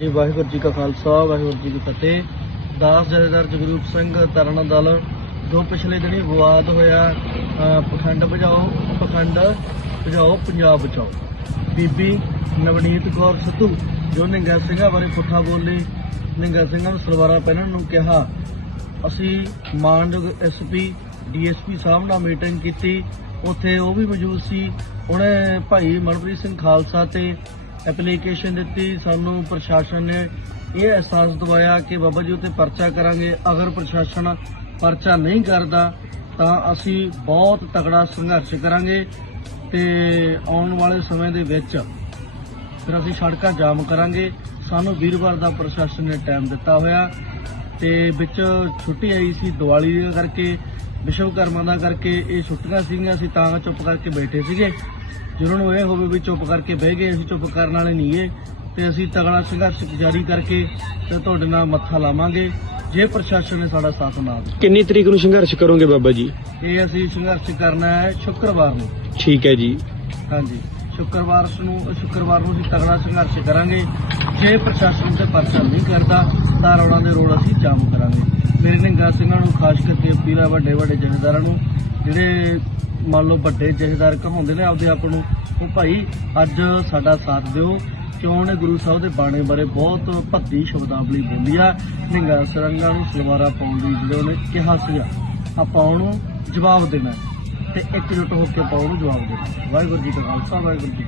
ਜੀ, ਵਾਹਿਗੁਰੂ ਜੀ ਕਾ ਖਾਲਸਾ, ਵਾਹਿਗੁਰੂ ਜੀ ਕੀ ਫਤਿਹ। ਦਾਸ ਜਥੇਦਾਰ ਜਗਰੂਪ ਸਿੰਘ ਤਰਨਾ ਦਲ, ਜੋ ਪਿਛਲੇ ਦਿਨੀ ਵਿਵਾਦ ਹੋਇਆ ਪਖੰਡ ਬਚਾਓ ਪਖੰਡ ਬਚਾਓ ਪੰਜਾਬ ਬਚਾਓ। ਬੀਬੀ ਨਵਨੀਤ ਕੌਰ ਸਿੱਧੂ ਜੋ ਨਿੰਗਾ ਸਿੰਘਾਂ ਬਾਰੇ ਪੁੱਠਾ ਬੋਲੀ, ਨਿੰਗਾ ਸਿੰਘਾਂ ਨੂੰ ਸਲਵਾਰਾਂ ਪਹਿਨਣ ਨੂੰ ਕਿਹਾ। ਅਸੀਂ ਮਾਨਯੋਗ ਐਸਪੀ ਡੀਐਸਪੀ ਸਾਹਿਬ ਨਾਲ ਮੀਟਿੰਗ ਕੀਤੀ। ਉੱਥੇ ਉਹ ਵੀ ਮੌਜੂਦ ਸੀ। ਉਹਨੇ ਭਾਈ ਮਨਪ੍ਰੀਤ ਸਿੰਘ ਖਾਲਸਾ ਤੇ ਐਪਲੀਕੇਸ਼ਨ ਦਿੱਤੀ। ਸਾਨੂੰ ਪ੍ਰਸ਼ਾਸਨ ਨੇ ਇਹ ਅਹਿਸਾਸ ਦਿਵਾਇਆ ਕਿ ਬਾਬਾ ਜੀ ਉੱਤੇ ਪਰਚਾ ਕਰਾਂਗੇ। ਅਗਰ ਪ੍ਰਸ਼ਾਸਨ ਪਰਚਾ ਨਹੀਂ ਕਰਦਾ, ਤਾਂ ਅਸੀਂ ਬਹੁਤ ਤਕੜਾ ਸੰਘਰਸ਼ ਕਰਾਂਗੇ ਤੇ ਆਉਣ ਵਾਲੇ ਸਮੇਂ ਦੇ ਵਿੱਚ ਫਿਰ ਅਸੀਂ ਸੜਕਾਂ ਜਾਮ ਕਰਾਂਗੇ। ਸਾਨੂੰ ਵੀਰਵਾਰ ਦਾ ਪ੍ਰਸ਼ਾਸਨ ਨੇ ਟਾਈਮ ਦਿੱਤਾ ਹੋਇਆ ਤੇ ਵਿੱਚ ਛੁੱਟੀ ਆਈ ਸੀ ਦੀਵਾਲੀ ਕਰਕੇ। ਵਿਸ਼ਵਕਰਮਾ ਦਾ ਕਰਕੇ ਇਹ ਛੁੱਟੀਆਂ ਸੀਗੀਆਂ ਅਸੀਂ ਤਾਂ ਚੁੱਪ ਕਰਕੇ ਬੈਠੇ ਸੀਗੇ। ਜਿਹਨਾਂ ਨੂੰ ਇਹ ਹੋਵੇ ਵੀ ਚੁੱਪ ਕਰਕੇ ਬਹਿ ਗਏ ਅਸੀਂ ਚੁੱਪ ਕਰਨ ਵਾਲੇ ਨਹੀਂ ਗੇ ਤੇ ਅਸੀਂ ਤਗੜਾ ਸੰਘਰਸ਼ ਜਾਰੀ ਕਰਕੇ ਤੇ ਤੁਹਾਡੇ ਨਾਲ ਮੱਥਾ ਲਾਵਾਂਗੇ। ਜੇ ਪ੍ਰਸ਼ਾਸਨ ਨੇ ਸਾਡਾ ਸਾਥ ਨਾ ਦਿੱਤਾ। ਕਿੰਨੀ ਤਰੀਕ ਨੂੰ ਸੰਘਰਸ਼ ਕਰੋਗੇ ਬਾਬਾ ਜੀ? ਇਹ ਅਸੀਂ ਸੰਘਰਸ਼ ਕਰਨਾ ਹੈ ਸ਼ੁੱਕਰਵਾਰ ਨੂੰ। ਠੀਕ ਹੈ ਜੀ। ਹਾਂਜੀ। ਸ਼ੁੱਕਰਵਾਰ ਨੂੰ ਸ਼ੁੱਕਰਵਾਰ ਨੂੰ ਅਸੀਂ ਤਗੜਾ ਸੰਘਰਸ਼ ਕਰਾਂਗੇ। ਜੇ ਪ੍ਰਸ਼ਾਸਨ ਤੇ ਪਰਚਾ ਨਹੀਂ ਕਰਦਾ ਤਾਂ ਰੋਡਾਂ ਦੇ ਰੋਡ ਅਸੀਂ ਜਾਮ ਕਰਾਂਗੇ। ਮੇਰੇ ਨਿੰਗਾ ਸਿੰਘਾਂ ਨੂੰ ਖਾਸ ਕਰਕੇ ਅਪੀਲ ਹੈ ਵੱਡੇ ਵੱਡੇ ਜਥੇਦਾਰਾਂ ਨੂੰ, ਜਿਹੜੇ ਮੰਨ ਲਓ ਵੱਡੇ ਜਥੇਦਾਰ ਕਹਾਉਂਦੇ ਨੇ ਆਪਦੇ ਆਪ ਨੂੰ, ਉਹ ਭਾਈ ਅੱਜ ਸਾਡਾ ਸਾਥ ਦਿਓ। ਕਿਉਂ ਉਹਨੇ ਗੁਰੂ ਸਾਹਿਬ ਦੇ ਬਾਣੇ ਬਾਰੇ ਬਹੁਤ ਭੱਦੀ ਸ਼ਬਦਾਵਲੀ ਬੋਲੀ ਆ। ਨਿੰਗਾ ਸਰੰਗਾਂ ਨੂੰ ਸਲਵਾਰਾ ਪਾਉਣ ਲਈ ਜਿਹੜੇ ਉਹਨੇ ਕਿਹਾ ਸੀਗਾ, ਆਪਾਂ ਉਹਨੂੰ ਜਵਾਬ ਦੇਣਾ ਹੈ। ਤੇ ਇਕਜੁੱਟ ਹੋ ਕੇ ਆਪਾਂ ਉਹਨੂੰ ਜਵਾਬ ਦੇਣਾ ਵਾਹਿਗੁਰੂ ਜੀ ਕਾ ਖਾਲਸਾ, ਵਾਹਿਗੁਰੂ ਜੀ